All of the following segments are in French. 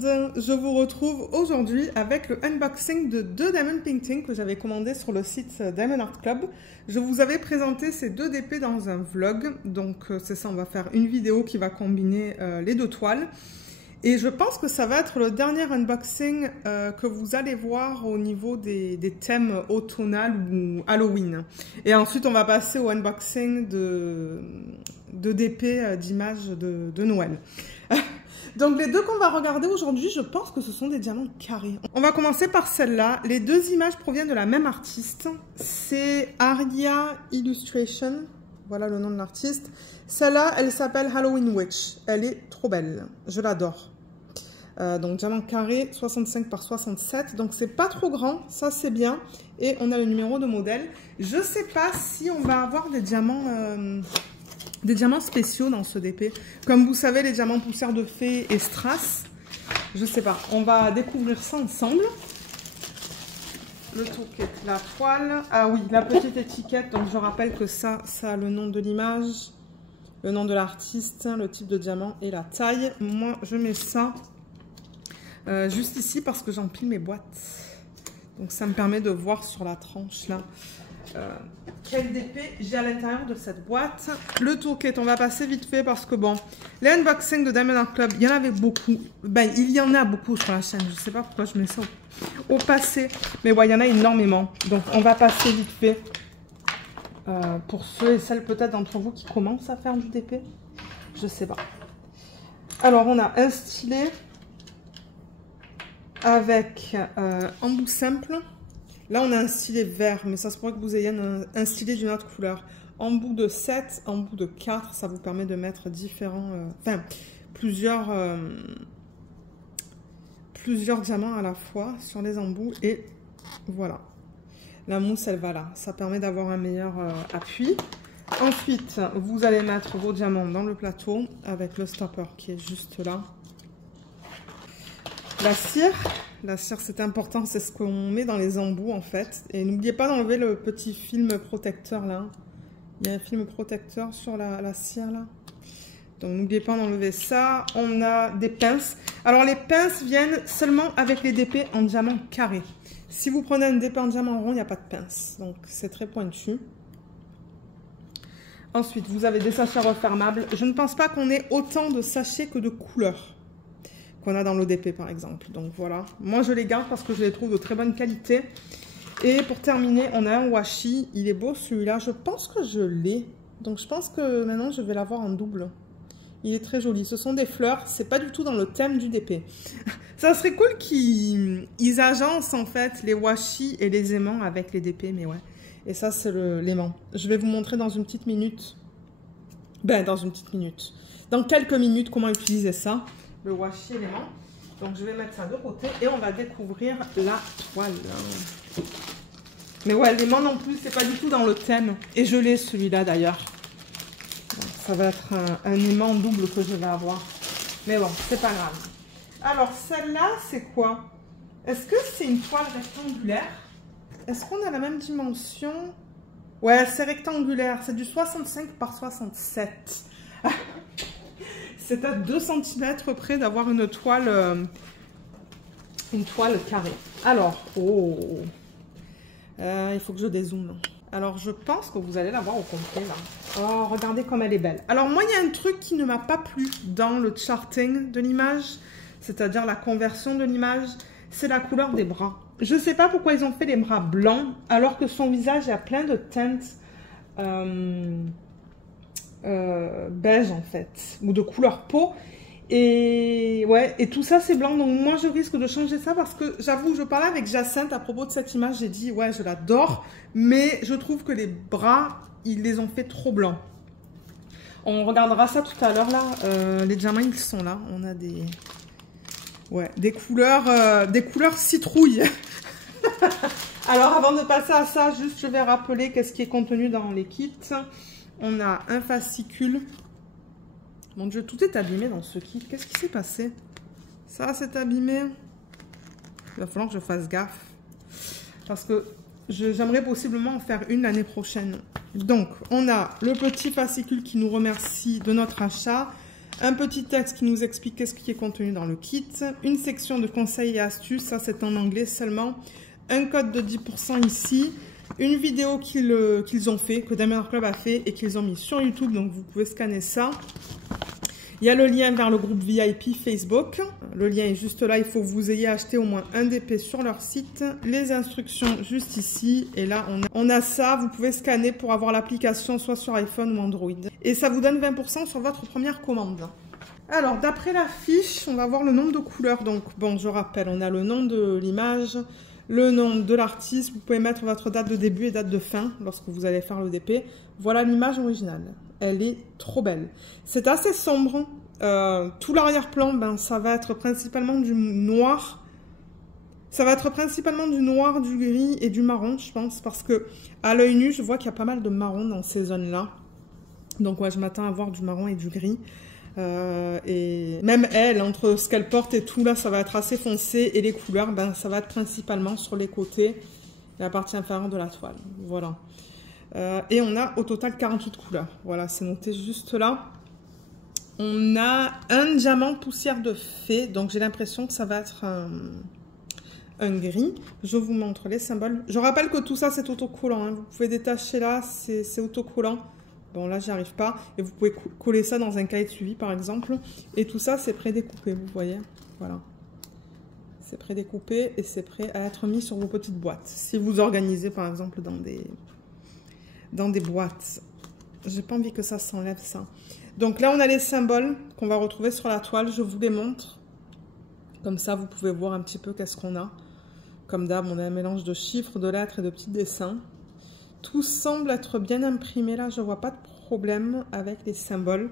monde, je vous retrouve aujourd'hui avec le unboxing de deux Diamond Painting que j'avais commandé sur le site Diamond Art Club. Je vous avais présenté ces deux DP dans un vlog, donc c'est ça, on va faire une vidéo qui va combiner les deux toiles. Et je pense que ça va être le dernier unboxing que vous allez voir au niveau des thèmes automnal ou Halloween. Et ensuite, on va passer au unboxing de DP d'images de Noël. Donc les deux qu'on va regarder aujourd'hui, je pense que ce sont des diamants carrés. On va commencer par celle-là. Les deux images proviennent de la même artiste. C'est Aria Illustration. Voilà le nom de l'artiste. Celle-là, elle s'appelle Halloween Witch. Elle est trop belle. Je l'adore. Donc diamant carré 65 par 67. Donc c'est pas trop grand. Ça c'est bien. Et on a le numéro de modèle. Je sais pas si on va avoir des diamants spéciaux dans ce DP. Comme vous savez, les diamants poussière de fée et strass. Je sais pas. On va découvrir ça ensemble. Le toolkit, la toile. Ah oui, la petite étiquette. Donc je rappelle que ça a le nom de l'image, le nom de l'artiste, le type de diamant et la taille. Moi, je mets ça juste ici parce que j'empile mes boîtes. Donc ça me permet de voir sur la tranche là quel DP j'ai à l'intérieur de cette boîte. Le toolkit, on va passer vite fait parce que bon, les unboxings de Diamond Art Club, il y en avait beaucoup. Ben, il y en a beaucoup sur la chaîne. Je sais pas pourquoi je mets ça au passé. Mais ouais, il y en a énormément. Donc on va passer vite fait pour ceux et celles peut-être d'entre vous qui commencent à faire du DP. Je sais pas. Alors on a un stylet avec embout simple. Là, on a un stylet vert, mais ça se pourrait que vous ayez un stylet d'une autre couleur. Embout de 7, embout de 4, ça vous permet de mettre plusieurs diamants à la fois sur les embouts. Et voilà, la mousse, elle va là. Ça permet d'avoir un meilleur appui. Ensuite, vous allez mettre vos diamants dans le plateau avec le stopper qui est juste là. La cire. La cire, c'est important, c'est ce qu'on met dans les embouts en fait. Et n'oubliez pas d'enlever le petit film protecteur là. Il y a un film protecteur sur la cire là. Donc n'oubliez pas d'enlever ça. On a des pinces. Alors les pinces viennent seulement avec les DP en diamant carré. Si vous prenez un DP en diamant rond, il n'y a pas de pince. Donc c'est très pointu. Ensuite, vous avez des sachets refermables. Je ne pense pas qu'on ait autant de sachets que de couleurs qu'on a dans l'ODP par exemple. Donc voilà, moi je les garde parce que je les trouve de très bonne qualité. Et pour terminer, on a un washi. Il est beau celui-là, je pense que je l'ai. Donc je pense que maintenant je vais l'avoir en double. Il est très joli, ce sont des fleurs, c'est pas du tout dans le thème du DP. Ça serait cool qu'ils agencent en fait les washi et les aimants avec les DP, mais ouais. Et ça c'est l'aimant. Je vais vous montrer dans une petite minute. Ben dans une petite minute. Dans quelques minutes comment utiliser ça. Le washi élément. Donc je vais mettre ça de côté et on va découvrir la toile. Mais ouais, l'aimant non plus, c'est pas du tout dans le thème. Et je l'ai celui-là d'ailleurs. Ça va être un aimant double que je vais avoir. Mais bon, c'est pas grave. Alors celle-là, c'est quoi? Est-ce que c'est une toile rectangulaire? Est-ce qu'on a la même dimension? Ouais, c'est rectangulaire. C'est du 65 par 67. C'est à 2 cm près d'avoir une toile carrée. Alors, il faut que je dézoome. Alors, je pense que vous allez la voir au complet là. Oh, regardez comme elle est belle. Alors, moi, il y a un truc qui ne m'a pas plu dans le charting de l'image, c'est-à-dire la conversion de l'image, c'est la couleur des bras. Je ne sais pas pourquoi ils ont fait les bras blancs, alors que son visage a plein de teintes beige en fait, ou de couleur peau, et ouais, et tout ça c'est blanc. Donc moi je risque de changer ça parce que j'avoue, je parlais avec Jacinthe à propos de cette image, j'ai dit ouais je l'adore, mais je trouve que les bras ils les ont fait trop blancs. On regardera ça tout à l'heure là. Les diamants ils sont là, on a des couleurs citrouille. Alors avant de passer à ça, juste je vais rappeler qu'est-ce qui est contenu dans les kits. On a un fascicule. Mon Dieu, tout est abîmé dans ce kit. Qu'est-ce qui s'est passé? Ça, c'est abîmé. Il va falloir que je fasse gaffe. Parce que j'aimerais possiblement en faire une l'année prochaine. Donc, on a le petit fascicule qui nous remercie de notre achat. Un petit texte qui nous explique qu'est-ce qui est contenu dans le kit. Une section de conseils et astuces, ça c'est en anglais seulement. Un code de 10% ici. Une vidéo qu'ils ont fait, que Diamond Art Club a fait et qu'ils ont mis sur YouTube, donc vous pouvez scanner ça. Il y a le lien vers le groupe VIP Facebook. Le lien est juste là, il faut que vous ayez acheté au moins un DP sur leur site. Les instructions juste ici. Et là, on a ça, vous pouvez scanner pour avoir l'application soit sur iPhone ou Android. Et ça vous donne 20% sur votre première commande. Alors, d'après la fiche, on va voir le nombre de couleurs. Donc, bon, je rappelle, on a le nom de l'image, le nom de l'artiste. Vous pouvez mettre votre date de début et date de fin lorsque vous allez faire le DP. Voilà l'image originale. Elle est trop belle. C'est assez sombre. Tout l'arrière-plan, ben, ça va être principalement du noir. Ça va être principalement du noir, du gris et du marron, je pense. Parce que à l'œil nu, je vois qu'il y a pas mal de marron dans ces zones-là. Donc, ouais, je m'attends à voir du marron et du gris. Et même elle, entre ce qu'elle porte et tout, là, ça va être assez foncé. Et les couleurs, ben, ça va être principalement sur les côtés et la partie inférieure de la toile. Voilà. Et on a au total 48 couleurs. Voilà, c'est noté juste là. On a un diamant poussière de fée. Donc, j'ai l'impression que ça va être un gris. Je vous montre les symboles. Je rappelle que tout ça, c'est autocollant. Hein. Vous pouvez détacher là, c'est autocollant. Bon, là, j'y arrive pas. Et vous pouvez coller ça dans un cahier de suivi, par exemple. Et tout ça, c'est prédécoupé, vous voyez. Voilà. C'est prédécoupé et c'est prêt à être mis sur vos petites boîtes. Si vous organisez, par exemple, dans des boîtes. J'ai pas envie que ça s'enlève, ça. Donc là, on a les symboles qu'on va retrouver sur la toile. Je vous les montre. Comme ça, vous pouvez voir un petit peu qu'est-ce qu'on a. Comme d'hab, on a un mélange de chiffres, de lettres et de petits dessins. Tout semble être bien imprimé. Là, je vois pas de problème avec les symboles.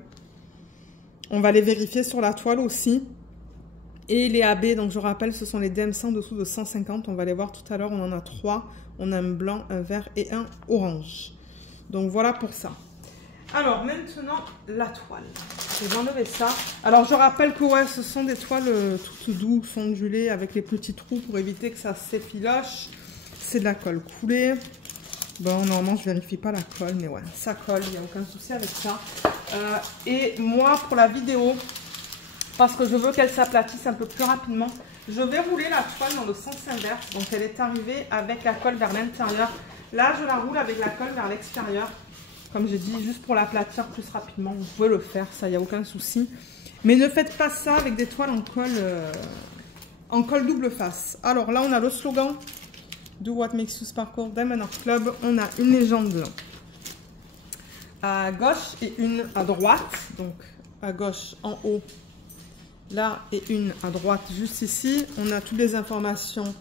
On va les vérifier sur la toile aussi. Et les AB, donc je rappelle, ce sont les DMC en dessous de 150. On va les voir tout à l'heure. On en a 3. On a un blanc, un vert et un orange. Donc voilà pour ça. Alors maintenant, la toile. Je vais enlever ça. Alors je rappelle que ouais, ce sont des toiles toutes douces, ondulées, avec les petits trous pour éviter que ça s'effiloche. C'est de la colle coulée. Bon, normalement, je vérifie pas la colle, mais ouais, ça colle, il n'y a aucun souci avec ça. Et moi, pour la vidéo, parce que je veux qu'elle s'aplatisse un peu plus rapidement, je vais rouler la toile dans le sens inverse. Donc, elle est arrivée avec la colle vers l'intérieur. Là, je la roule avec la colle vers l'extérieur. Comme j'ai dit, juste pour l'aplatir plus rapidement. Vous pouvez le faire, ça, il n'y a aucun souci. Mais ne faites pas ça avec des toiles en colle double face. Alors là, on a le slogan Do What Makes You Sparkle, Diamond Art Club. On a une légende à gauche et une à droite. Donc à gauche en haut, là, et une à droite juste ici. On a toutes les informations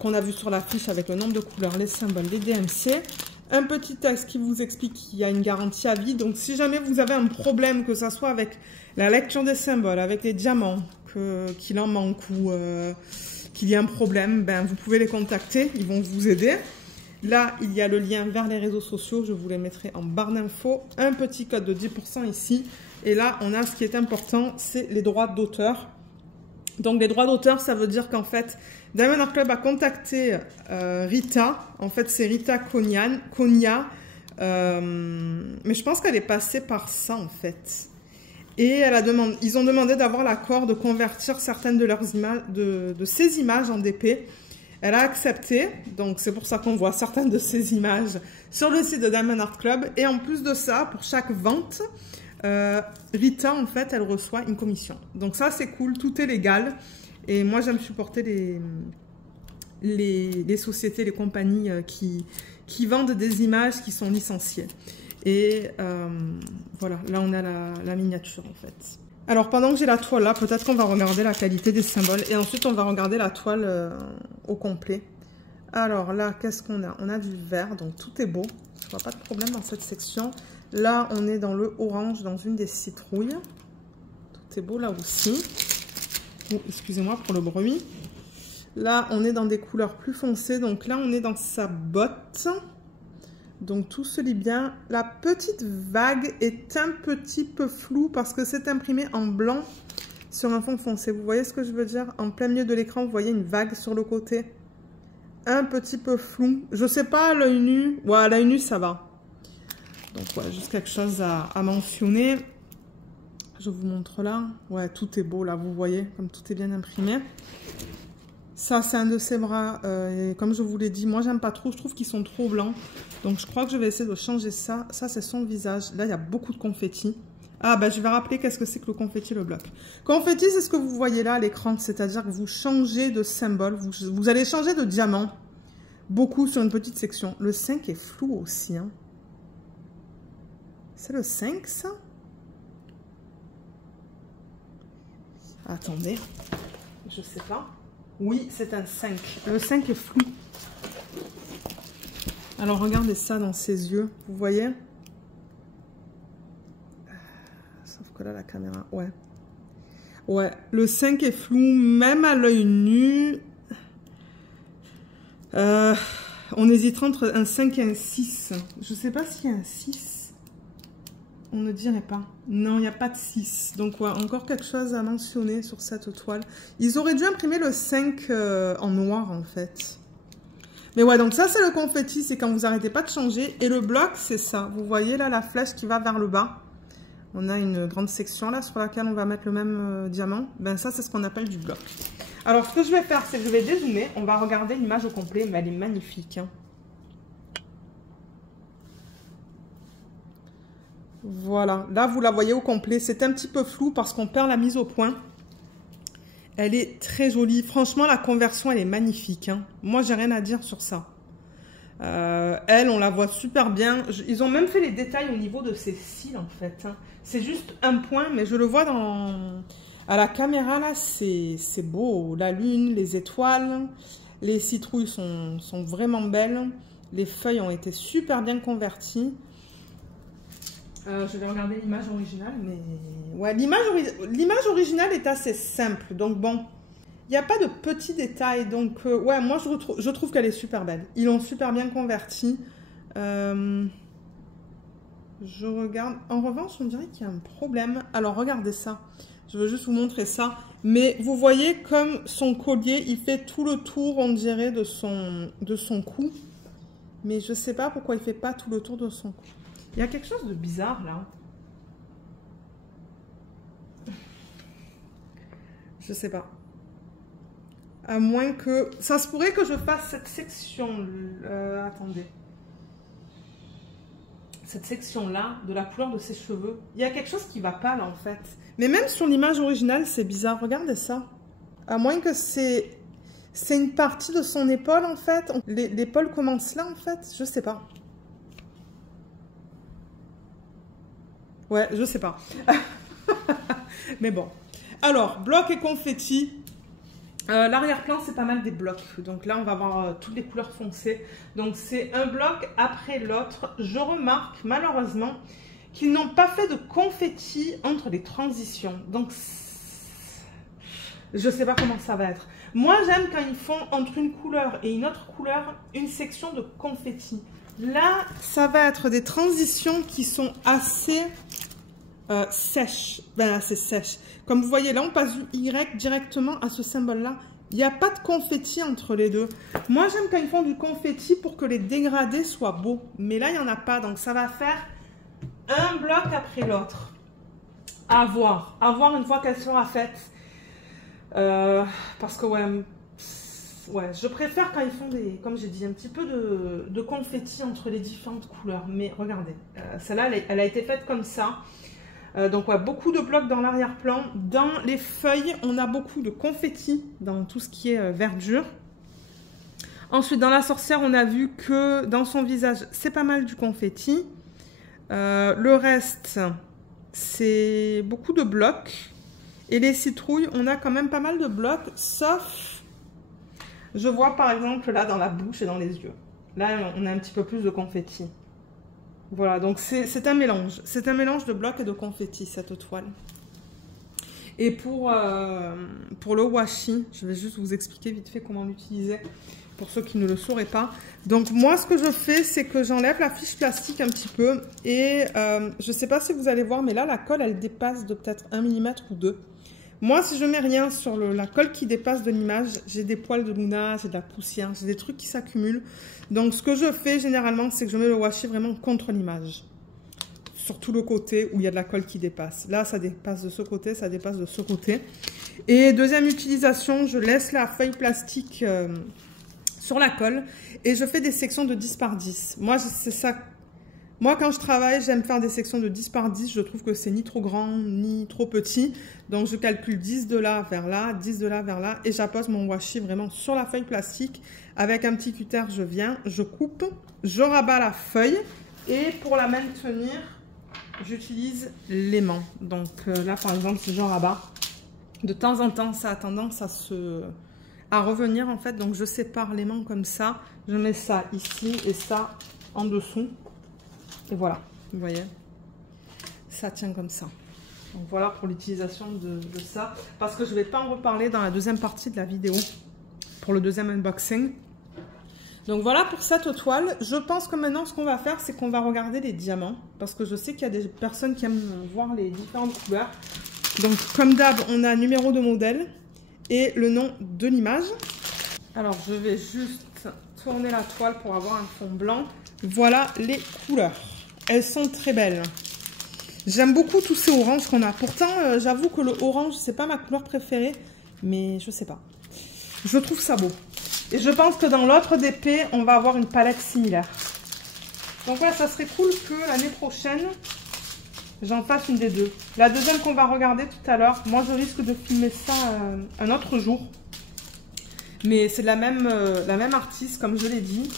qu'on a vues sur la fiche avec le nombre de couleurs, les symboles, les DMC. Un petit texte qui vous explique qu'il y a une garantie à vie. Donc si jamais vous avez un problème, que ce soit avec la lecture des symboles, avec les diamants, qu'il en manque ou qu'il y a un problème, ben, vous pouvez les contacter, ils vont vous aider. Là, il y a le lien vers les réseaux sociaux, je vous les mettrai en barre d'infos. Un petit code de 10% ici. Et là, on a ce qui est important, c'est les droits d'auteur. Donc les droits d'auteur, ça veut dire qu'en fait, Diamond Art Club a contacté Rita. En fait, c'est Rita Konya. Mais je pense qu'elle est passée par ça, en fait. Et ils ont demandé d'avoir l'accord de convertir certaines de leurs images, de ces images en DP. Elle a accepté, donc c'est pour ça qu'on voit certaines de ces images sur le site de Diamond Art Club. Et en plus de ça, pour chaque vente, Rita, en fait, elle reçoit une commission. Donc ça, c'est cool, tout est légal. Et moi, j'aime supporter les sociétés, les compagnies qui vendent des images qui sont licenciées. Et voilà, là on a la miniature en fait. Alors pendant que j'ai la toile là, peut-être qu'on va regarder la qualité des symboles et ensuite on va regarder la toile au complet. Alors là, qu'est-ce qu'on a? On a du vert, donc tout est beau. Je vois pas de problème dans cette section. Là, on est dans le orange, dans une des citrouilles. Tout est beau là aussi. Oh, excusez-moi pour le bruit. Là, on est dans des couleurs plus foncées. Donc là, on est dans sa botte. Donc tout se lit bien. La petite vague est un petit peu floue parce que c'est imprimé en blanc sur un fond foncé. Vous voyez ce que je veux dire? En plein milieu de l'écran, vous voyez une vague sur le côté. Un petit peu flou. Je sais pas à l'œil nu. Ouais, à l'œil nu, ça va. Donc voilà, juste quelque chose à mentionner. Je vous montre là. Ouais, tout est beau là, vous voyez, comme tout est bien imprimé. Ça, c'est un de ses bras. Et comme je vous l'ai dit, moi, j'aime pas trop. Je trouve qu'ils sont trop blancs. Donc, je crois que je vais essayer de changer ça. Ça, c'est son visage. Là, il y a beaucoup de confetti. Ah, ben, je vais rappeler qu'est-ce que c'est que le confetti, le bloc. Confetti, c'est ce que vous voyez là à l'écran. C'est-à-dire que vous changez de symbole. Vous allez changer de diamant. Beaucoup sur une petite section. Le 5 est flou aussi. Hein. C'est le 5, ça? Attendez. Je sais pas. Oui, c'est un 5. Le 5 est flou. Alors, regardez ça dans ses yeux. Vous voyez? Sauf que là, la caméra... Ouais. Ouais, le 5 est flou, même à l'œil nu. On hésitera entre un 5 et un 6. Je sais pas s'il y a un 6. On ne dirait pas. Non, il n'y a pas de 6. Donc, ouais, encore quelque chose à mentionner sur cette toile. Ils auraient dû imprimer le 5 en noir, en fait. Mais ouais, donc ça, c'est le confetti. C'est quand vous n'arrêtez pas de changer. Et le bloc, c'est ça. Vous voyez, là, la flèche qui va vers le bas. On a une grande section, là, sur laquelle on va mettre le même diamant. Ben, ça, c'est ce qu'on appelle du bloc. Alors, ce que je vais faire, c'est que je vais dézoomer. On va regarder l'image au complet, mais elle est magnifique, hein. Voilà, là vous la voyez au complet, c'est un petit peu flou parce qu'on perd la mise au point. Elle est très jolie, franchement la conversion elle est magnifique, hein. Moi j'ai rien à dire sur ça. Elle, on la voit super bien, ils ont même fait les détails au niveau de ses cils en fait, hein. C'est juste un point, mais je le vois à la caméra là, c'est beau. La lune, les étoiles, les citrouilles sont vraiment belles, les feuilles ont été super bien converties. Je vais regarder l'image originale, mais ouais, l'image originale est assez simple, donc bon, il n'y a pas de petits détails, donc ouais, moi je trouve qu'elle est super belle. Ils l'ont super bien convertie. Je regarde, en revanche, on dirait qu'il y a un problème. Alors regardez ça, je veux juste vous montrer ça, mais vous voyez comme son collier, il fait tout le tour, on dirait, de son cou, mais je sais pas pourquoi il fait pas tout le tour de son cou. Il y a quelque chose de bizarre là. Je sais pas. À moins que... Ça se pourrait que je fasse cette section... attendez. Cette section-là, de la couleur de ses cheveux. Il y a quelque chose qui va pas là en fait. Mais même sur l'image originale, c'est bizarre. Regardez ça. À moins que c'est une partie de son épaule en fait. L'épaule commence là en fait. Je sais pas. Ouais, je sais pas. Mais bon. Alors, bloc et confetti. L'arrière-plan, c'est pas mal des blocs. Donc là, on va avoir toutes les couleurs foncées. Donc, c'est un bloc après l'autre. Je remarque, malheureusement, qu'ils n'ont pas fait de confetti entre les transitions. Donc, je sais pas comment ça va être. Moi, j'aime quand ils font entre une couleur et une autre couleur, une section de confetti. Là, ça va être des transitions qui sont assez sèches. Ben, assez sèches. Comme vous voyez, là, on passe du Y directement à ce symbole-là. Il n'y a pas de confetti entre les deux. Moi, j'aime quand ils font du confetti pour que les dégradés soient beaux. Mais là, il n'y en a pas. Donc, ça va faire un bloc après l'autre. À voir. À voir une fois qu'elle sera faite. Parce que, ouais, je préfère quand ils font des, comme j'ai dit, un petit peu de confetti entre les différentes couleurs. Mais regardez, celle-là, elle a été faite comme ça. Donc, ouais, beaucoup de blocs dans l'arrière-plan. Dans les feuilles, on a beaucoup de confetti dans tout ce qui est verdure. Ensuite, dans la sorcière, on a vu que dans son visage, c'est pas mal du confetti. Le reste, c'est beaucoup de blocs. Et les citrouilles, on a quand même pas mal de blocs, sauf... Je vois par exemple là dans la bouche et dans les yeux. Là, on a un petit peu plus de confetti. Voilà, donc c'est un mélange. C'est un mélange de blocs et de confetti, cette toile. Et pour le washi, je vais juste vous expliquer vite fait comment l'utiliser, pour ceux qui ne le sauraient pas. Donc moi, ce que je fais, c'est que j'enlève la fiche plastique un petit peu. Et je ne sais pas si vous allez voir, mais là, la colle, elle dépasse de peut-être 1 mm ou 2. Moi, si je mets rien sur la colle qui dépasse de l'image, j'ai des poils de Luna, j'ai de la poussière, j'ai des trucs qui s'accumulent. Donc, ce que je fais généralement, c'est que je mets le washi vraiment contre l'image. sur tout le côté où il y a de la colle qui dépasse. Là, ça dépasse de ce côté, ça dépasse de ce côté. Et deuxième utilisation, je laisse la feuille plastique sur la colle et je fais des sections de 10 par 10. Moi, c'est ça. Moi, quand je travaille, j'aime faire des sections de 10 par 10. Je trouve que c'est ni trop grand, ni trop petit. Donc, je calcule 10 de là vers là, 10 de là vers là. Et j'appose mon washi vraiment sur la feuille plastique. Avec un petit cutter, je viens, je coupe, je rabats la feuille. Et pour la maintenir, j'utilise l'aimant. Donc là, par exemple, si je rabats, de temps en temps, ça a tendance à revenir en fait. Donc, je sépare l'aimant comme ça. Je mets ça ici et ça en dessous. Et voilà, vous voyez, ça tient comme ça. Donc voilà pour l'utilisation de ça. Parce que je ne vais pas en reparler dans la deuxième partie de la vidéo, pour le deuxième unboxing. Donc voilà pour cette toile. Je pense que maintenant, ce qu'on va faire, c'est qu'on va regarder les diamants. Parce que je sais qu'il y a des personnes qui aiment voir les différentes couleurs. Donc comme d'hab, on a numéro de modèle et le nom de l'image. Alors je vais juste tourner la toile pour avoir un fond blanc. Voilà les couleurs. Elles sont très belles. J'aime beaucoup tous ces oranges qu'on a. Pourtant, j'avoue que le orange, c'est pas ma couleur préférée. Mais je sais pas. Je trouve ça beau. Et je pense que dans l'autre DP, on va avoir une palette similaire. Donc voilà, ça serait cool que l'année prochaine, j'en fasse une des deux. La deuxième qu'on va regarder tout à l'heure, moi je risque de filmer ça un autre jour. Mais c'est la même artiste, comme je l'ai dit.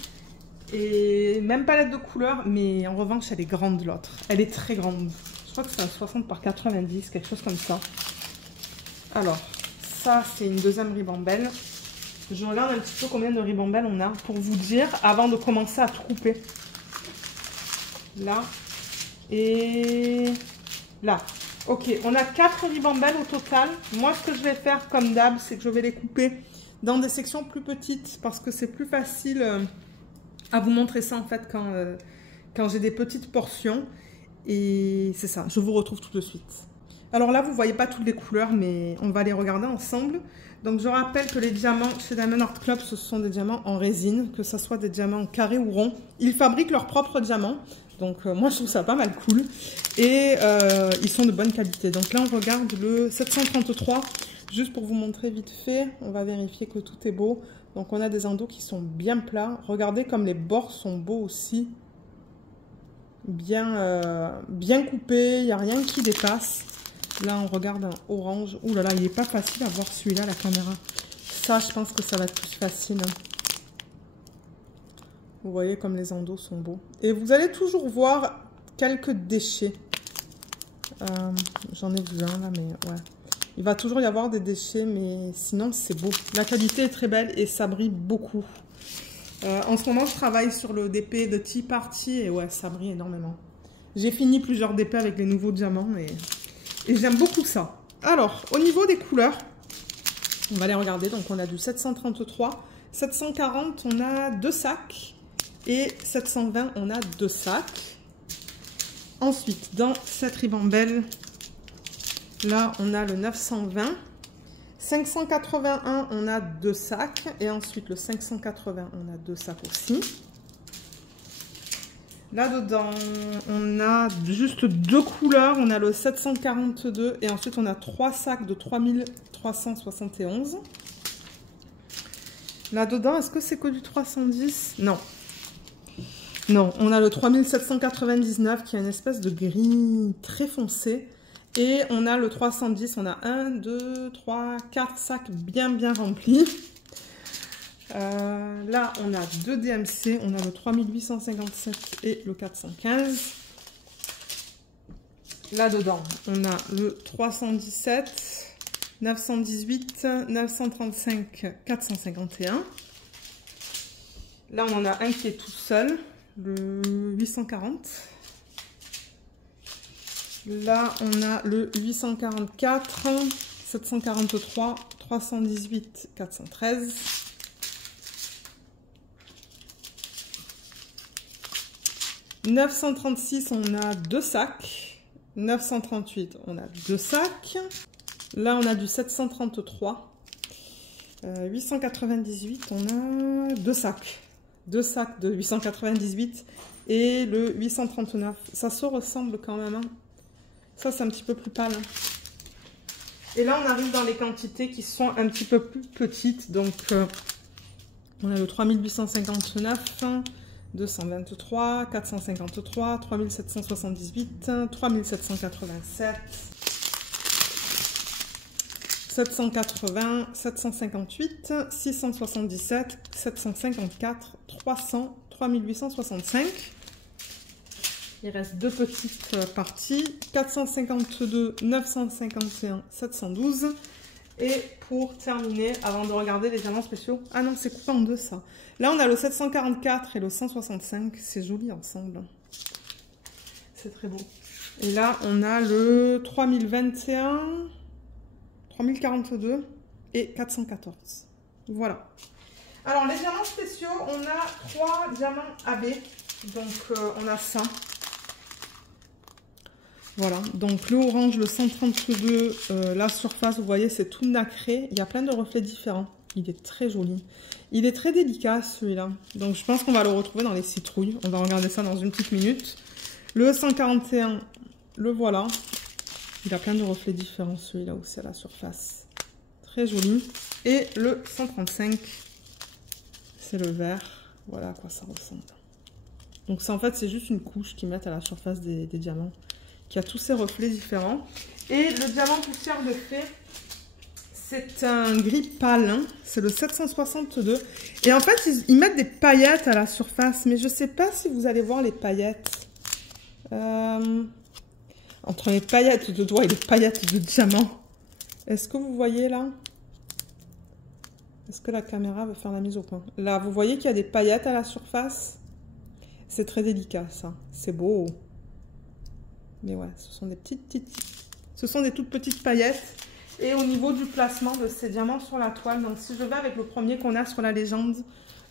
Et même palette de couleurs, mais en revanche, elle est grande l'autre. Elle est très grande. Je crois que c'est un 60 par 90, quelque chose comme ça. Alors, ça, c'est une deuxième ribambelle. Je regarde un petit peu combien de ribambelles on a pour vous dire avant de commencer à tout couper. Là. Et là. Ok, on a 4 ribambelles au total. Moi, ce que je vais faire comme d'hab, c'est que je vais les couper dans des sections plus petites parce que c'est plus facile à vous montrer ça en fait quand j'ai des petites portions. Et c'est ça, je vous retrouve tout de suite. Alors là, vous ne voyez pas toutes les couleurs, mais on va les regarder ensemble. Donc je rappelle que les diamants chez Diamond Art Club, ce sont des diamants en résine, que ce soit des diamants carrés ou ronds. Ils fabriquent leurs propres diamants. Donc moi, je trouve ça pas mal cool. Et ils sont de bonne qualité. Donc là, on regarde le 733. Juste pour vous montrer vite fait, on va vérifier que tout est beau. Donc on a des endos qui sont bien plats. Regardez comme les bords sont beaux aussi. Bien coupés, il n'y a rien qui dépasse. Là on regarde un orange. Ouh là là, il n'est pas facile à voir celui-là, la caméra. Ça, je pense que ça va être plus facile. Vous voyez comme les endos sont beaux. Et vous allez toujours voir quelques déchets. J'en ai vu un là, mais ouais. Il va toujours y avoir des déchets, mais sinon c'est beau. La qualité est très belle et ça brille beaucoup. En ce moment, je travaille sur le DP de Tea Party et ouais, ça brille énormément. J'ai fini plusieurs DP avec les nouveaux diamants et j'aime beaucoup ça. Alors, au niveau des couleurs, on va les regarder. Donc, on a du 733, 740, on a 2 sacs et 720, on a 2 sacs. Ensuite, dans cette ribambelle, là, on a le 920. 581, on a 2 sacs. Et ensuite, le 580, on a 2 sacs aussi. Là-dedans, on a juste 2 couleurs. On a le 742 et ensuite, on a 3 sacs de 3371. Là-dedans, est-ce que c'est que du 310? Non. Non, on a le 3799 qui est une espèce de gris très foncé. Et on a le 310, on a 1, 2, 3, 4 sacs bien remplis. Là, on a 2 DMC, on a le 3857 et le 415. Là-dedans, on a le 317, 918, 935, 451. Là, on en a un qui est tout seul, le 840. Là, on a le 844, 743, 318, 413. « 936, on a 2 sacs. 938, on a 2 sacs. Là, on a du 733. 898, on a 2 sacs. 2 sacs de 898 et le 839. Ça se ressemble quand même. Hein. Ça, c'est un petit peu plus pâle. Hein. Et là, on arrive dans les quantités qui sont un petit peu plus petites. Donc, on a le 3859, 223, 453, 3778, 3787, 780, 758, 677, 754, 300, 3865. Il reste deux petites parties. 452, 951, 712. Et pour terminer, avant de regarder les diamants spéciaux... Ah non, c'est coupé en deux, ça. Là, on a le 744 et le 165. C'est joli ensemble. C'est très beau. Et là, on a le 3021, 3042 et 414. Voilà. Alors, les diamants spéciaux, on a 3 diamants AB. Donc, on a ça. Voilà, donc le orange, le 132, la surface, vous voyez, c'est tout nacré. Il y a plein de reflets différents. Il est très joli. Il est très délicat, celui-là. Donc, je pense qu'on va le retrouver dans les citrouilles. On va regarder ça dans une petite minute. Le 141, le voilà. Il a plein de reflets différents, celui-là aussi à la surface. Très joli. Et le 135, c'est le vert. Voilà à quoi ça ressemble. Donc, ça, en fait, c'est juste une couche qu'ils mettent à la surface des diamants, qui a tous ces reflets différents. Et le diamant poussière de fée, c'est un gris pâle, hein. C'est le 762. Et en fait, ils mettent des paillettes à la surface, mais je ne sais pas si vous allez voir les paillettes. Entre les paillettes de doigts et les paillettes de diamant. Est-ce que vous voyez là? Est-ce que la caméra va faire la mise au point? Là, vous voyez qu'il y a des paillettes à la surface. C'est très délicat, ça. C'est beau. Mais ouais, ce sont des ce sont des toutes petites paillettes. Et au niveau du placement de ces diamants sur la toile, donc si je vais avec le premier qu'on a sur la légende,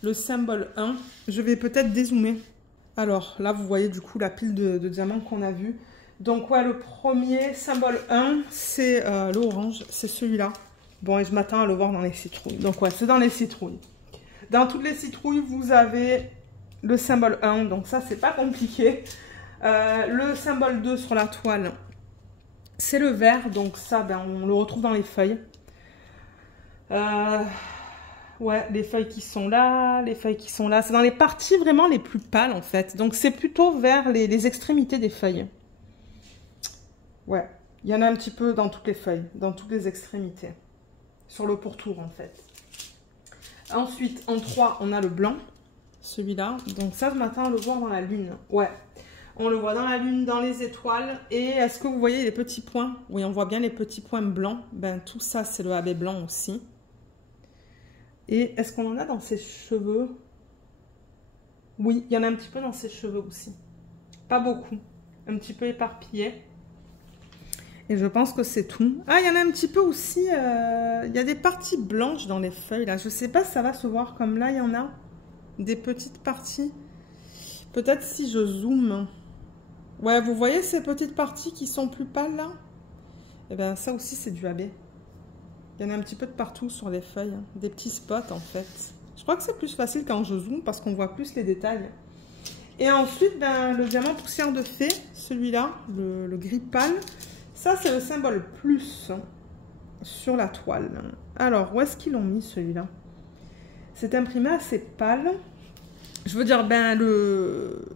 le symbole 1, je vais peut-être dézoomer. Alors là, vous voyez du coup la pile de diamants qu'on a vu. Donc ouais, le premier symbole 1, c'est l'orange, c'est celui-là. Bon, et je m'attends à le voir dans les citrouilles. Donc ouais, c'est dans les citrouilles. Dans toutes les citrouilles, vous avez le symbole 1, donc ça, c'est pas compliqué. Le symbole 2 sur la toile, c'est le vert, donc ça, ben, on le retrouve dans les feuilles. Ouais, les feuilles qui sont là, les feuilles qui sont là. C'est dans les parties vraiment les plus pâles, en fait. Donc, c'est plutôt vers les extrémités des feuilles. Ouais, il y en a un petit peu dans toutes les feuilles, dans toutes les extrémités. Sur le pourtour, en fait. Ensuite, en 3, on a le blanc, celui-là. Donc ça, je m'attends à le voir dans la lune. Ouais. On le voit dans la lune, dans les étoiles. Et est-ce que vous voyez les petits points? Oui, on voit bien les petits points blancs. Ben, tout ça, c'est le AB blanc aussi. Et est-ce qu'on en a dans ses cheveux? Oui, il y en a un petit peu dans ses cheveux aussi. Pas beaucoup. Un petit peu éparpillé. Et je pense que c'est tout. Ah, il y en a un petit peu aussi. Il y a des parties blanches dans les feuilles, là. Je ne sais pas si ça va se voir comme là, il y en a. Des petites parties. Peut-être si je zoome... Ouais, vous voyez ces petites parties qui sont plus pâles là? Eh bien, ça aussi, c'est du AB. Il y en a un petit peu de partout sur les feuilles. Hein. Des petits spots, en fait. Je crois que c'est plus facile quand je zoome parce qu'on voit plus les détails. Et ensuite, ben, le diamant poussière de fée, celui-là, le gris pâle. Ça, c'est le symbole plus hein, sur la toile. Alors, où est-ce qu'ils l'ont mis, celui-là? C'est imprimé assez pâle. Je veux dire, ben,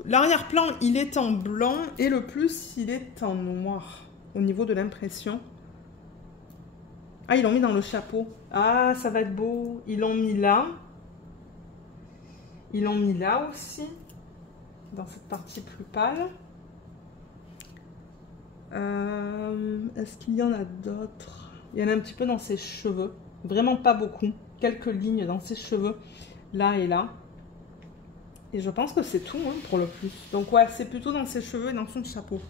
l'arrière-plan, il est en blanc et le plus, il est en noir au niveau de l'impression. Ah, ils l'ont mis dans le chapeau. Ah, ça va être beau. Ils l'ont mis là. Ils l'ont mis là aussi, dans cette partie plus pâle. Est-ce qu'il y en a d'autres? Il y en a un petit peu dans ses cheveux. Vraiment pas beaucoup. Quelques lignes dans ses cheveux, là et là. Et je pense que c'est tout hein, pour le plus. Donc ouais, c'est plutôt dans ses cheveux et dans son chapeau.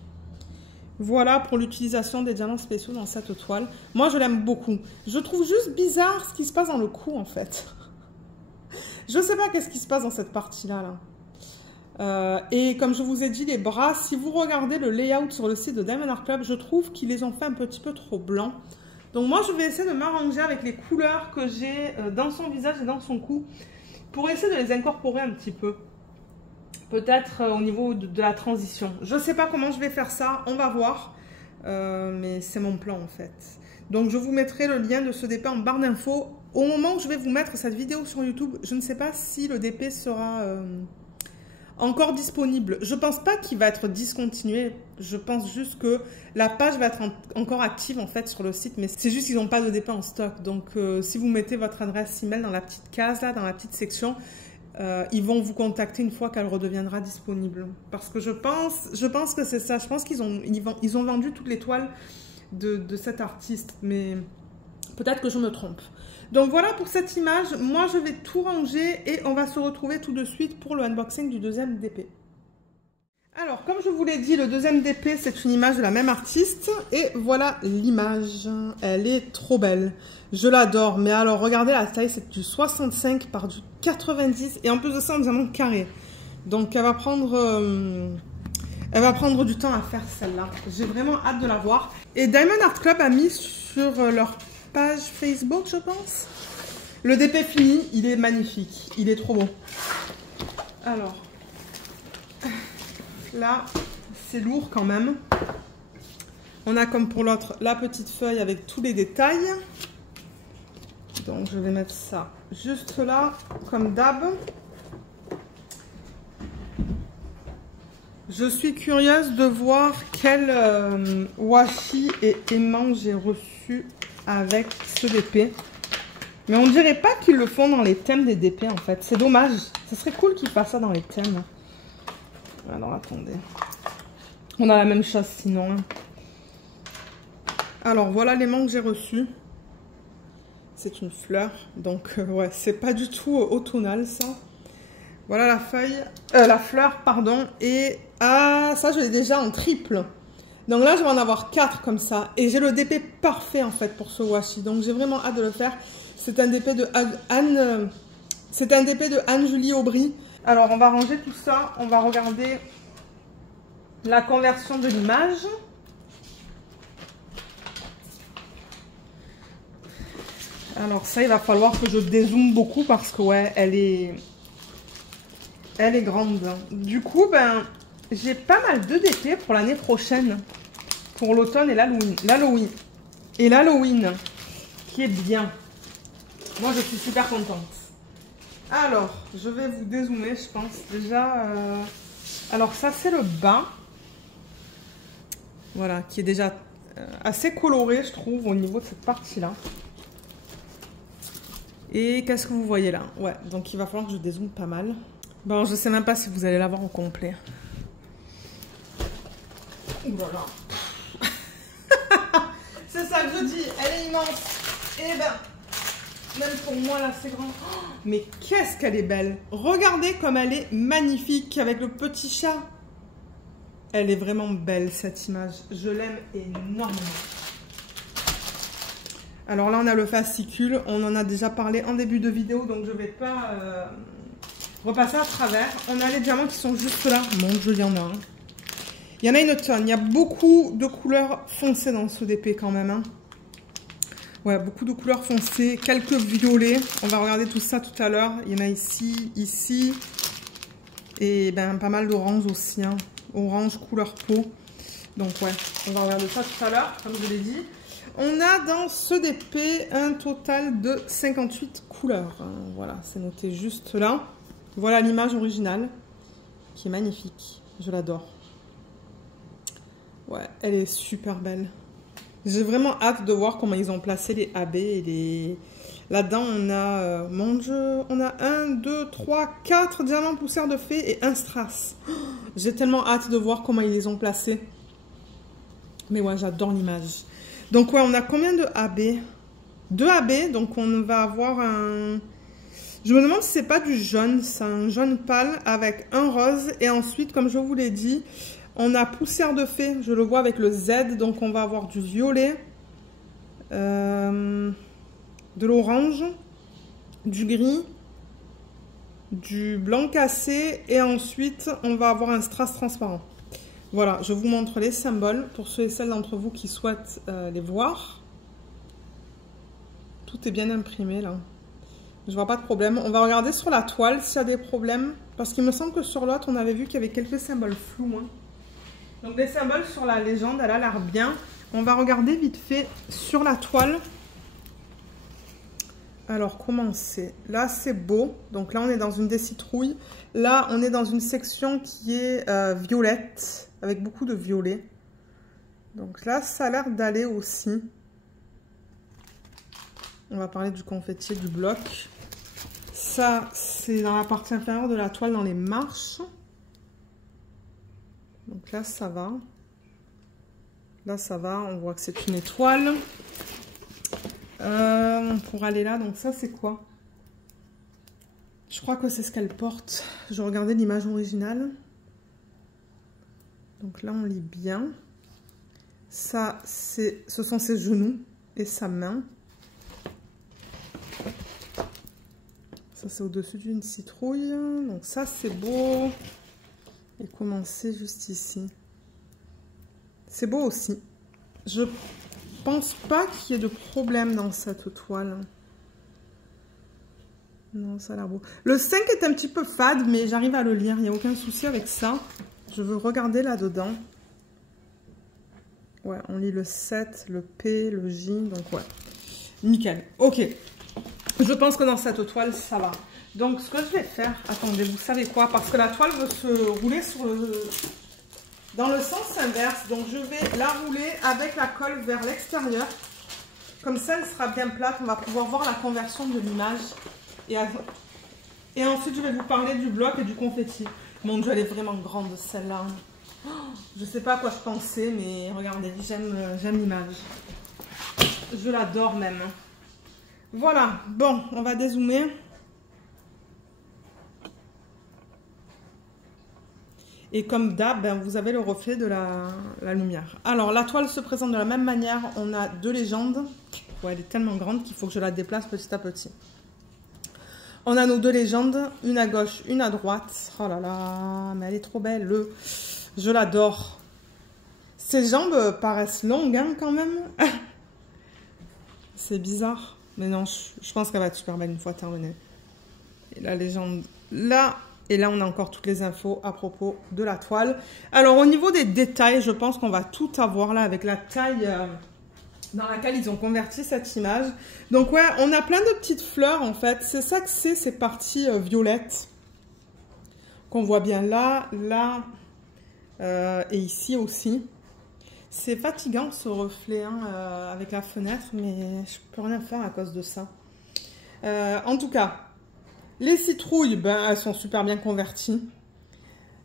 Voilà pour l'utilisation des diamants spéciaux dans cette toile. Moi, je l'aime beaucoup. Je trouve juste bizarre ce qui se passe dans le cou, en fait. Je ne sais pas qu'est-ce qui se passe dans cette partie-là. Là. Et comme je vous ai dit, les bras, si vous regardez le layout sur le site de Diamond Art Club, je trouve qu'ils les ont fait un petit peu trop blancs. Donc moi, je vais essayer de m'arranger avec les couleurs que j'ai dans son visage et dans son cou pour essayer de les incorporer un petit peu. peut-être au niveau de la transition. Je ne sais pas comment je vais faire ça, on va voir. Mais c'est mon plan en fait. Donc je vous mettrai le lien de ce DP en barre d'infos. Au moment où je vais vous mettre cette vidéo sur YouTube, je ne sais pas si le DP sera encore disponible. Je pense pas qu'il va être discontinué. Je pense juste que la page va être encore active en fait sur le site. Mais c'est juste qu'ils n'ont pas de DP en stock. Donc si vous mettez votre adresse email dans la petite case là, dans la petite section, ils vont vous contacter une fois qu'elle redeviendra disponible. Parce que je pense que c'est ça. Je pense qu'ils ont vendu toutes les toiles de cet artiste. Mais peut-être que je me trompe. Donc voilà pour cette image. Moi, je vais tout ranger et on va se retrouver tout de suite pour le unboxing du deuxième DP. Alors, comme je vous l'ai dit, le deuxième DP, c'est une image de la même artiste. Et voilà l'image. Elle est trop belle. Je l'adore. Mais alors, regardez la taille, c'est du 65 par du 90. Et en plus de ça, en diamant carré. Donc, elle va prendre du temps à faire celle-là. J'ai vraiment hâte de la voir. Et Diamond Art Club a mis sur leur page Facebook, je pense. Le DP fini, il est magnifique. Il est trop beau. Alors, là, c'est lourd quand même. On a comme pour l'autre la petite feuille avec tous les détails. Donc, je vais mettre ça juste là, comme d'hab. Je suis curieuse de voir quel washi et aimant j'ai reçu avec ce DP. Mais on dirait pas qu'ils le font dans les thèmes des DP en fait. C'est dommage. Ce serait cool qu'ils fassent ça dans les thèmes. Alors attendez. On a la même chose sinon. Alors voilà l'aimant que j'ai reçu. C'est une fleur. Donc ouais, c'est pas du tout automnal ça. Voilà la feuille. La fleur, pardon. Et ça je l'ai déjà en triple. Donc là, je vais en avoir 4 comme ça. Et j'ai le DP parfait, en fait, pour ce washi. Donc, j'ai vraiment hâte de le faire. C'est un DP de Anne-Julie Aubry. Alors, on va ranger tout ça. On va regarder la conversion de l'image. Alors, ça, il va falloir que je dézoome beaucoup parce que, ouais, elle est grande. Du coup, ben... j'ai pas mal de DP pour l'année prochaine, pour l'automne et l'Halloween. Et l'Halloween, qui est bien. Moi, je suis super contente. Alors, je vais vous dézoomer, je pense. Déjà, alors ça, c'est le bas. Voilà, qui est déjà assez coloré, je trouve, au niveau de cette partie-là. Et qu'est-ce que vous voyez là? Ouais, donc il va falloir que je dézoome pas mal. Bon, je sais même pas si vous allez l'avoir au complet. Voilà. C'est ça que je dis, elle est immense. Et ben, même pour moi là c'est grand. Oh, mais qu'est-ce qu'elle est belle. Regardez comme elle est magnifique avec le petit chat. Elle est vraiment belle cette image. Je l'aime énormément. Alors là on a le fascicule. On en a déjà parlé en début de vidéo. Donc je ne vais pas repasser à travers. On a les diamants qui sont juste là. Mon Dieu, il y en a un. Il y en a une tonne. Il y a beaucoup de couleurs foncées dans ce DP quand même. Hein. Ouais, beaucoup de couleurs foncées. Quelques violets. On va regarder tout ça tout à l'heure. Il y en a ici, ici. Et ben pas mal d'orange aussi. Hein. Orange couleur peau. Donc ouais, on va regarder ça tout à l'heure, comme je l'ai dit. On a dans ce DP un total de 58 couleurs. Voilà, c'est noté juste là. Voilà l'image originale, qui est magnifique. Je l'adore. Ouais, elle est super belle. J'ai vraiment hâte de voir comment ils ont placé les AB et les... Là-dedans, on a, mon Dieu, on a 1, 2, 3, 4 diamants poussière de fée et un strass. Oh, j'ai tellement hâte de voir comment ils les ont placés. Mais ouais, j'adore l'image. Donc ouais, on a combien de AB? 2 AB, donc on va avoir un... Je me demande si c'est pas du jaune, c'est un jaune pâle avec un rose. Et ensuite, comme je vous l'ai dit, on a poussière de fée, je le vois avec le Z, donc on va avoir du violet, de l'orange, du gris, du blanc cassé et ensuite on va avoir un strass transparent. Voilà, je vous montre les symboles pour ceux et celles d'entre vous qui souhaitent les voir. Tout est bien imprimé là. Je vois pas de problème. On va regarder sur la toile s'il y a des problèmes. Parce qu'il me semble que sur l'autre, on avait vu qu'il y avait quelques symboles flous. Hein. Donc les symboles sur la légende, elle a l'air bien. On va regarder vite fait sur la toile. Alors, comment c'est? Là, c'est beau. Donc là, on est dans une des citrouilles. Là, on est dans une section qui est violette, avec beaucoup de violet. Donc là, ça a l'air d'aller aussi. On va parler du confetti et du bloc. Ça, c'est dans la partie inférieure de la toile, dans les marches. Donc là, ça va. Là, ça va. On voit que c'est une étoile. Pour aller là, donc ça, c'est quoi? Je crois que c'est ce qu'elle porte. Je regardais l'image originale. Donc là, on lit bien. Ça, ce sont ses genoux et sa main. Ça, c'est au-dessus d'une citrouille. Donc ça, c'est beau. Et commencer juste ici. C'est beau aussi. Je pense pas qu'il y ait de problème dans cette toile. Non, ça a l'air beau. Le 5 est un petit peu fade, mais j'arrive à le lire. Il n'y a aucun souci avec ça. Je veux regarder là-dedans. Ouais, on lit le 7, le P, le J. Donc ouais, nickel. Ok. Je pense que dans cette toile, ça va. Donc, ce que je vais faire... Attendez, vous savez quoi? Parce que la toile veut se rouler dans le sens inverse. Donc, je vais la rouler avec la colle vers l'extérieur. Comme ça, elle sera bien plate. On va pouvoir voir la conversion de l'image. Et ensuite, je vais vous parler du bloc et du confetti. Mon Dieu, elle est vraiment grande, celle-là. Oh, je ne sais pas à quoi je pensais, mais regardez, j'aime l'image. Je l'adore même. Voilà, bon, on va dézoomer. Et comme d'hab, ben, vous avez le reflet de la lumière. Alors, la toile se présente de la même manière. On a deux légendes. Ouais, elle est tellement grande qu'il faut que je la déplace petit à petit. On a nos deux légendes, une à gauche, une à droite. Oh là là, mais elle est trop belle. Je l'adore. Ses jambes paraissent longues hein, quand même. C'est bizarre. Mais non, je pense qu'elle va être super belle une fois terminée. Et la légende là. Et là, on a encore toutes les infos à propos de la toile. Alors, au niveau des détails, je pense qu'on va tout avoir là avec la taille dans laquelle ils ont converti cette image. Donc, ouais, on a plein de petites fleurs, en fait. C'est ça que c'est, ces parties violettes qu'on voit bien là, là et ici aussi. C'est fatigant, ce reflet hein, avec la fenêtre, mais je peux rien faire à cause de ça. En tout cas... Les citrouilles, ben, elles sont super bien converties.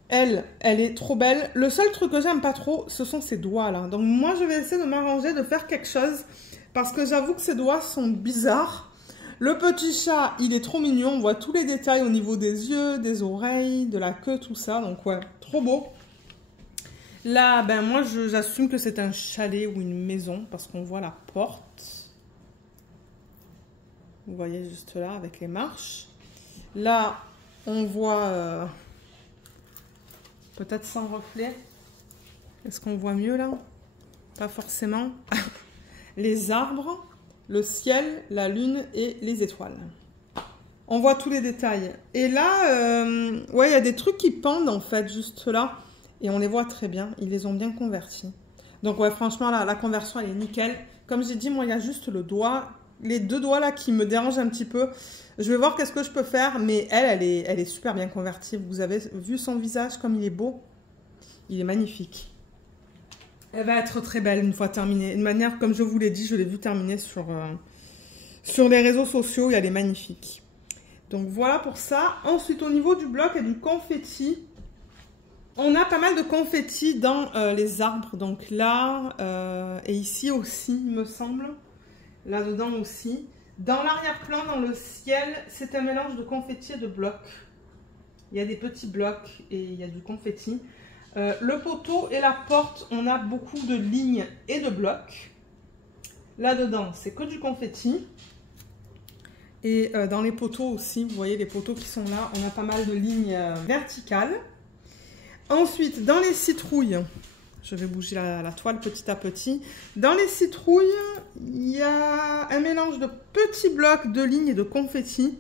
Elle est trop belle. Le seul truc que j'aime pas trop, ce sont ses doigts là. Donc moi, je vais essayer de m'arranger, de faire quelque chose. Parce que j'avoue que ses doigts sont bizarres. Le petit chat, il est trop mignon. On voit tous les détails au niveau des yeux, des oreilles, de la queue, tout ça. Donc ouais, trop beau. Là, ben moi, j'assume que c'est un chalet ou une maison. Parce qu'on voit la porte. Vous voyez juste là, avec les marches. Là, on voit peut-être sans reflet. Est-ce qu'on voit mieux là? Pas forcément. Les arbres, le ciel, la lune et les étoiles. On voit tous les détails. Et là, ouais, il y a des trucs qui pendent en fait, juste là. Et on les voit très bien. Ils les ont bien convertis. Donc ouais, franchement, là, la conversion, elle est nickel. Comme j'ai dit, moi, il y a juste le doigt. Les deux doigts là qui me dérangent un petit peu. Je vais voir qu'est-ce que je peux faire. Mais elle est super bien convertie. Vous avez vu son visage comme il est beau. Il est magnifique. Elle va être très belle une fois terminée. Une manière, comme je vous l'ai dit, je l'ai vue terminer sur les réseaux sociaux. Et elle est magnifique. Donc voilà pour ça. Ensuite, au niveau du bloc et du confetti, on a pas mal de confetti dans les arbres. Donc là, et ici aussi, il me semble. Là-dedans aussi. Dans l'arrière-plan, dans le ciel, c'est un mélange de confetti et de blocs. Il y a des petits blocs et il y a du confetti. Le poteau et la porte, on a beaucoup de lignes et de blocs. Là-dedans, c'est que du confetti. Et dans les poteaux aussi, vous voyez les poteaux qui sont là, on a pas mal de lignes verticales. Ensuite, dans les citrouilles... Je vais bouger la toile petit à petit. Dans les citrouilles, il y a un mélange de petits blocs de lignes et de confetti.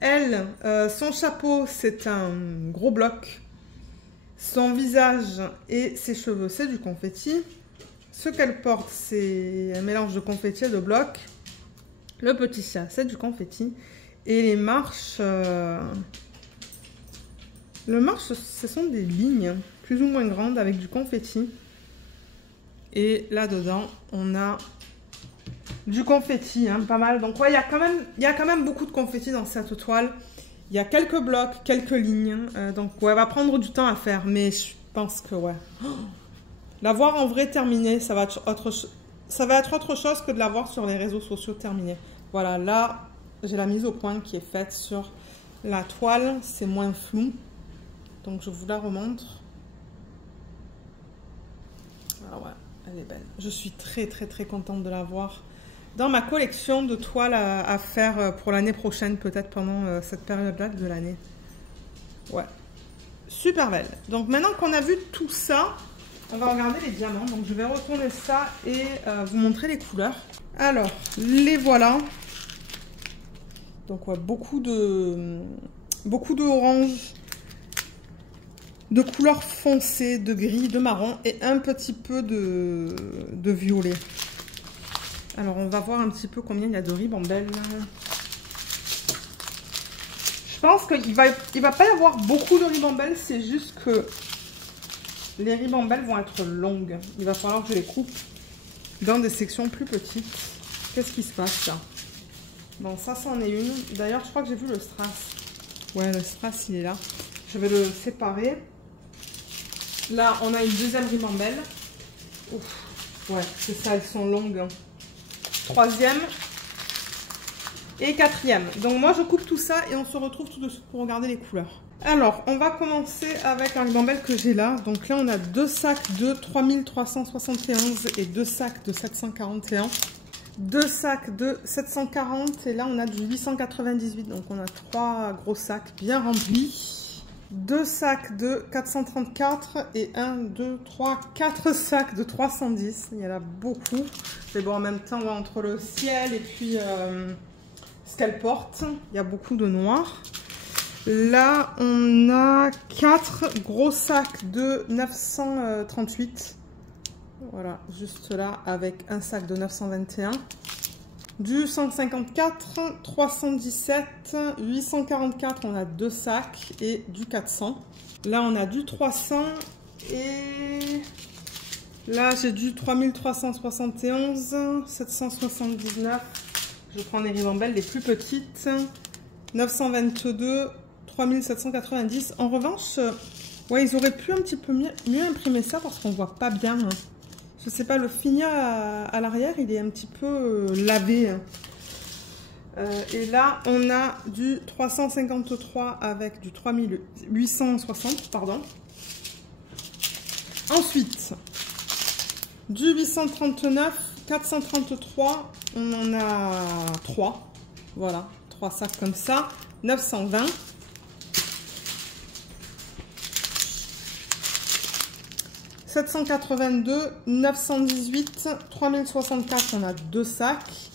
Elle, son chapeau, c'est un gros bloc. Son visage et ses cheveux, c'est du confetti. Ce qu'elle porte, c'est un mélange de confetti et de blocs. Le petit chat, c'est du confetti. Et les marches... Les marches, ce sont des lignes plus ou moins grandes avec du confetti. Et là-dedans, on a du confetti, hein, pas mal. Donc ouais, il y a quand même beaucoup de confetti dans cette toile. Il y a quelques blocs, quelques lignes. Donc ouais, elle va prendre du temps à faire. Mais je pense que ouais. La voir en vrai terminée, ça va être autre chose que de la voir sur les réseaux sociaux terminée. Voilà, là, j'ai la mise au point qui est faite sur la toile. C'est moins flou. Donc je vous la remontre. Ah ouais, elle est belle. Je suis très contente de la voir dans ma collection de toiles à faire pour l'année prochaine, peut-être pendant cette période-là de l'année. Ouais, super belle. Donc maintenant qu'on a vu tout ça, on va regarder les diamants. Donc je vais retourner ça et vous montrer les couleurs. Alors, les voilà. Donc ouais, beaucoup de orange, de couleurs foncées, de gris, de marron et un petit peu de violet. Alors on va voir un petit peu combien il y a de ribambelles. Je pense qu'il va pas y avoir beaucoup de ribambelles, c'est juste que les ribambelles vont être longues. Il va falloir que je les coupe dans des sections plus petites. Qu'est-ce qui se passe là? Bon, ça c'en est une. D'ailleurs, je crois que j'ai vu le strass. Ouais, le strass, il est là. Je vais le séparer. Là, on a une deuxième ribambelle. Ouf. Ouais, c'est ça, elles sont longues. Troisième et quatrième. Donc moi, je coupe tout ça et on se retrouve tout de suite pour regarder les couleurs. Alors, on va commencer avec un ribambelle que j'ai là. Donc là, on a deux sacs de 3371 et deux sacs de 741. Deux sacs de 740 et là, on a du 898. Donc on a trois gros sacs bien remplis. Deux sacs de 434 et 1, 2, 3, 4 sacs de 310. Il y en a beaucoup. Mais bon, en même temps, entre le ciel et puis ce qu'elle porte, il y a beaucoup de noir. Là, on a 4 gros sacs de 938. Voilà, juste là, avec un sac de 921. Du 154, 317, 844, on a deux sacs et du 400. Là, on a du 300 et là, j'ai du 3371, 779. Je prends les ribambelles les plus petites. 922, 3790. En revanche, ouais, ils auraient pu un petit peu mieux imprimer ça parce qu'on voit pas bien. Je sais pas, le fini à l'arrière, il est un petit peu lavé. Et là, on a du 353 avec du 3860, pardon. Ensuite, du 839, 433, on en a 3. Voilà, 3 sacs comme ça. 920. 782, 918, 3064, on a deux sacs.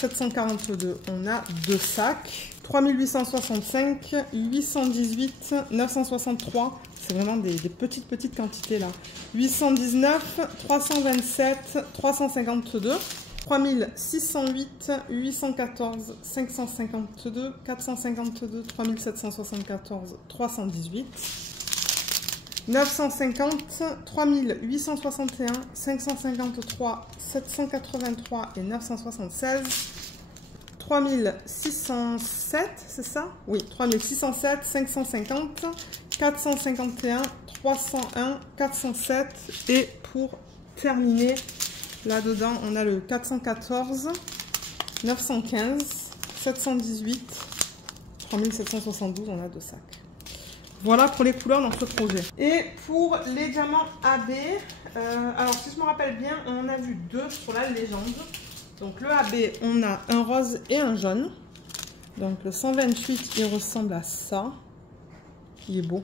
742, on a deux sacs. 3865, 818, 963. C'est vraiment des petites quantités là. 819, 327, 352. 3608, 814, 552, 452, 3774, 318. 950, 3861, 553, 783 et 976. 3607, c'est ça? Oui, 3607, 550, 451, 301, 407. Et pour terminer, là-dedans, on a le 414, 915, 718, 3772, on a deux sacs. Voilà pour les couleurs dans ce projet. Et pour les diamants AB, alors si je me rappelle bien, on en a vu deux sur la légende. Donc le AB, on a un rose et un jaune. Donc le 128, il ressemble à ça. Il est beau.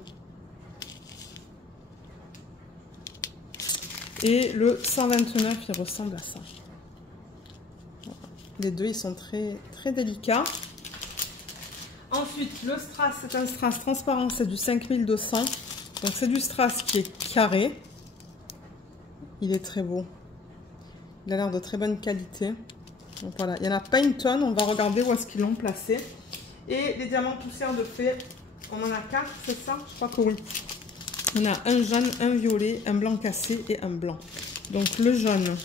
Et le 129, il ressemble à ça. Voilà. Les deux, ils sont très délicats. Ensuite, Ensuite, le strass, c'est un strass transparent, c'est du 5200. Donc c'est du strass qui est carré. Il est très beau. Il a l'air de très bonne qualité. Donc voilà, il y en a pas une tonne. On va regarder où est-ce qu'ils l'ont placé. Et les diamants poussière de fée, on en a 4, c'est ça? Je crois que oui. On a un jaune, un violet, un blanc cassé et un blanc. Donc le jaune,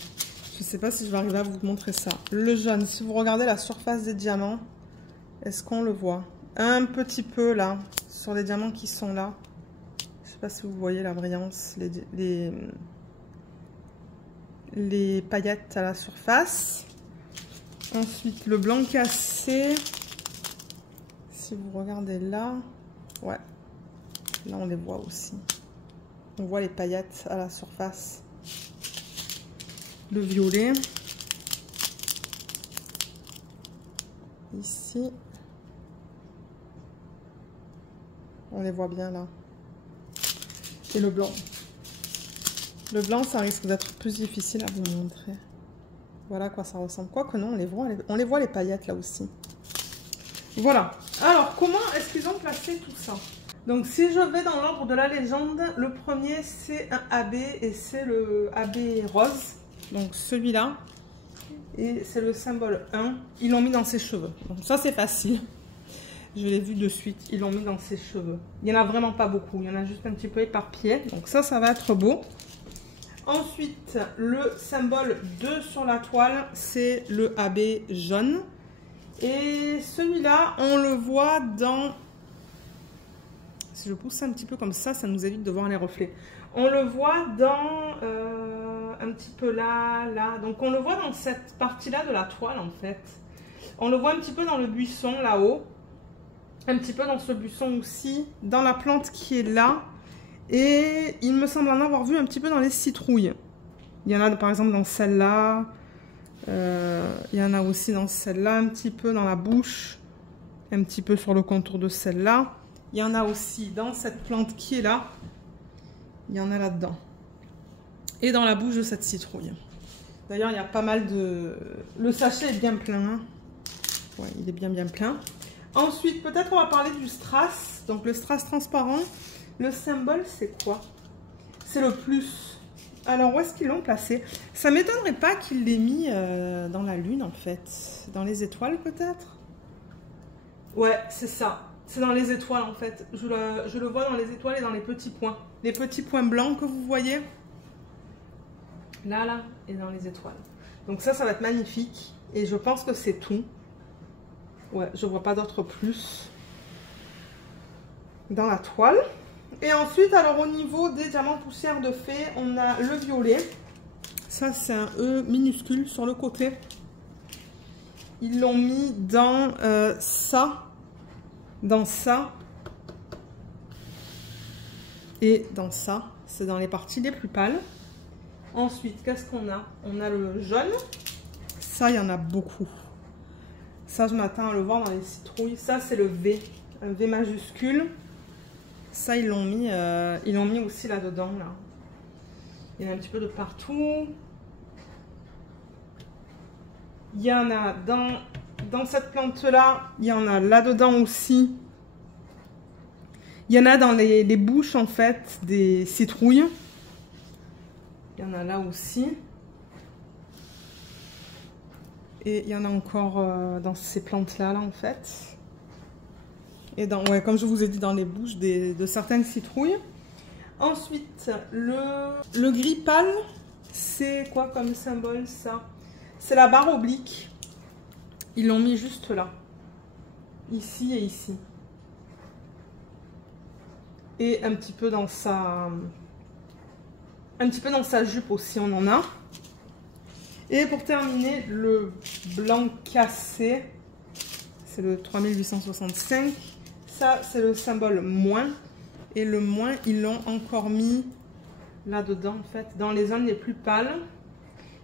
je ne sais pas si je vais arriver à vous montrer ça. Le jaune, si vous regardez la surface des diamants, est-ce qu'on le voit? Un petit peu là, sur les diamants qui sont là. Je ne sais pas si vous voyez la brillance, les paillettes à la surface. Ensuite, le blanc cassé. Si vous regardez là, ouais, là on les voit aussi. On voit les paillettes à la surface. Le violet. Ici. On les voit bien là. Et le blanc. Le blanc, ça risque d'être plus difficile à vous montrer. Voilà à quoi ça ressemble. Quoique non, on les voit les paillettes là aussi. Voilà. Alors, comment est-ce qu'ils ont placé tout ça? Donc, si je vais dans l'ordre de la légende, le premier, c'est un AB et c'est le AB rose. Donc, celui-là. Et c'est le symbole 1. Ils l'ont mis dans ses cheveux. Donc, ça, c'est facile. Je l'ai vu de suite. Ils l'ont mis dans ses cheveux. Il n'y en a vraiment pas beaucoup. Il y en a juste un petit peu éparpillé. Donc, ça va être beau. Ensuite, le symbole 2 sur la toile, c'est le AB jaune. Et celui-là, on le voit dans... Si je pousse un petit peu comme ça nous évite de voir les reflets. On le voit dans... un petit peu là, là. Donc, on le voit dans cette partie-là de la toile, en fait. On le voit un petit peu dans le buisson, là-haut. Un petit peu dans ce buisson aussi. Dans la plante qui est là. Et il me semble en avoir vu un petit peu dans les citrouilles. Il y en a par exemple dans celle-là. Il y en a aussi dans celle-là, un petit peu dans la bouche. Un petit peu sur le contour de celle-là. Il y en a aussi dans cette plante qui est là. Il y en a là-dedans. Et dans la bouche de cette citrouille. D'ailleurs, il y a pas mal de... Le sachet est bien plein. Hein. Ouais, il est bien plein. Ensuite, peut-être on va parler du strass. Donc le strass transparent. Le symbole, c'est quoi? C'est le plus. Alors, où est-ce qu'ils l'ont placé? Ça ne m'étonnerait pas qu'ils l'aient mis dans la lune, en fait. Dans les étoiles, peut-être? Ouais, c'est ça. C'est dans les étoiles, en fait. Je le vois dans les étoiles et dans les petits points. Les petits points blancs que vous voyez. Là, et dans les étoiles. Donc ça va être magnifique. Et je pense que c'est tout. Ouais, je vois pas d'autre plus dans la toile. Et ensuite, alors au niveau des diamants poussière de fée, on a le violet. Ça, c'est un E minuscule sur le côté. Ils l'ont mis dans ça, et dans ça. C'est dans les parties les plus pâles. Ensuite, qu'est-ce qu'on a? On a le jaune. Ça, il y en a beaucoup. Ça, je m'attends à le voir dans les citrouilles. Ça, c'est le V. Un V majuscule. Ça, ils l'ont mis aussi là-dedans. Là. Il y en a un petit peu de partout. Il y en a dans cette plante-là. Il y en a là-dedans aussi. Il y en a dans les bouches, en fait, des citrouilles. Il y en a là aussi. Et il y en a encore dans ces plantes-là, en fait. Et ouais, comme je vous ai dit, dans les bouches de certaines citrouilles. Ensuite, le gris pâle, c'est quoi comme symbole, ça? C'est la barre oblique. Ils l'ont mis juste là. Ici et ici. Et un petit peu dans sa... jupe aussi, on en a. Et pour terminer, le blanc cassé. C'est le 3865. Ça, c'est le symbole moins. Et le moins, ils l'ont encore mis là-dedans, en fait, dans les zones les plus pâles.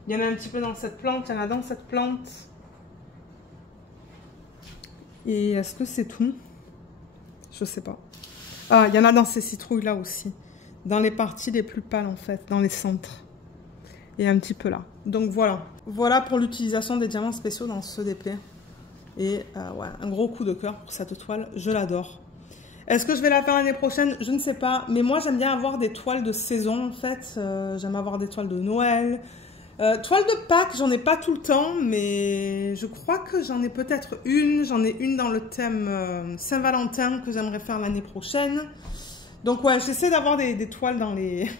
Il y en a un petit peu dans cette plante, il y en a dans cette plante. Et est-ce que c'est tout? Je sais pas. Ah, il y en a dans ces citrouilles-là aussi. Dans les parties les plus pâles, en fait, dans les centres. Et un petit peu là. Donc voilà. Voilà pour l'utilisation des diamants spéciaux dans ce DP. Et ouais, un gros coup de cœur pour cette toile, je l'adore. Est-ce que je vais la faire l'année prochaine? Je ne sais pas. Mais moi, j'aime bien avoir des toiles de saison, en fait. J'aime avoir des toiles de Noël. Toile de Pâques, j'en ai pas tout le temps, mais je crois que j'en ai peut-être une. J'en ai une dans le thème Saint-Valentin que j'aimerais faire l'année prochaine. Donc ouais, j'essaie d'avoir des toiles dans les,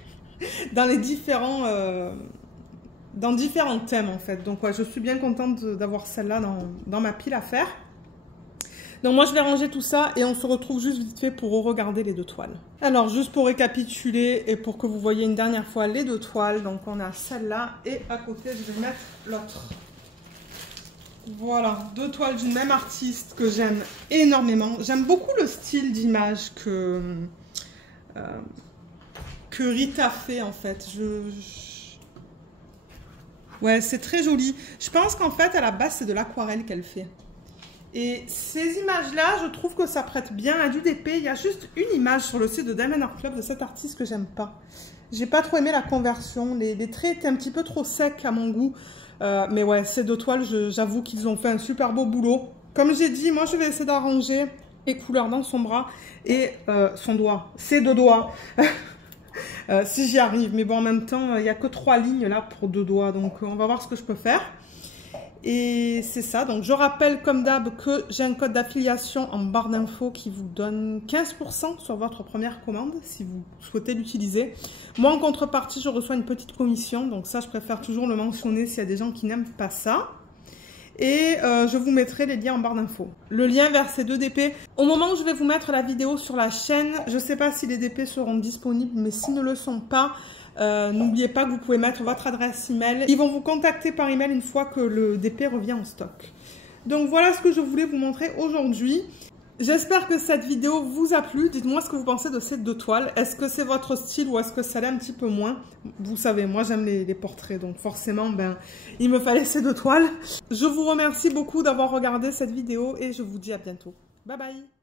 dans les différents... dans différents thèmes en fait. Donc ouais, je suis bien contente d'avoir celle-là dans ma pile à faire. Donc moi je vais ranger tout ça et on se retrouve juste vite fait pour regarder les deux toiles. Alors juste pour récapituler et pour que vous voyez une dernière fois les deux toiles. Donc on a celle-là et à côté je vais mettre l'autre. Voilà, deux toiles d'une même artiste que j'aime énormément. J'aime beaucoup le style d'image que Rita fait en fait. Ouais, c'est très joli. Je pense qu'en fait à la base c'est de l'aquarelle qu'elle fait. Et ces images-là, je trouve que ça prête bien à du DP. Il y a juste une image sur le site de Diamond Art Club de cet artiste que j'aime pas. J'ai pas trop aimé la conversion. Les traits étaient un petit peu trop secs à mon goût. Mais ouais, ces deux toiles, j'avoue qu'ils ont fait un super beau boulot. Comme j'ai dit, moi je vais essayer d'arranger les couleurs dans son bras et son doigt. Ses deux doigts. Si j'y arrive. Mais bon, en même temps, il n'y a que 3 lignes là pour 2 doigts. Donc on va voir ce que je peux faire. Et c'est ça, donc je rappelle comme d'hab que j'ai un code d'affiliation en barre d'infos qui vous donne 15% sur votre première commande si vous souhaitez l'utiliser. Moi en contrepartie je reçois une petite commission, donc ça je préfère toujours le mentionner s'il y a des gens qui n'aiment pas ça. Et je vous mettrai les liens en barre d'infos. Le lien vers ces deux DP. Au moment où je vais vous mettre la vidéo sur la chaîne, je ne sais pas si les DP seront disponibles, mais s'ils ne le sont pas, n'oubliez pas que vous pouvez mettre votre adresse email. Ils vont vous contacter par email une fois que le DP revient en stock. Donc voilà ce que je voulais vous montrer aujourd'hui. J'espère que cette vidéo vous a plu. Dites-moi ce que vous pensez de ces deux toiles. Est-ce que c'est votre style ou est-ce que ça l'est un petit peu moins? Vous savez, moi j'aime les portraits, donc forcément, il me fallait ces deux toiles. Je vous remercie beaucoup d'avoir regardé cette vidéo et je vous dis à bientôt. Bye bye!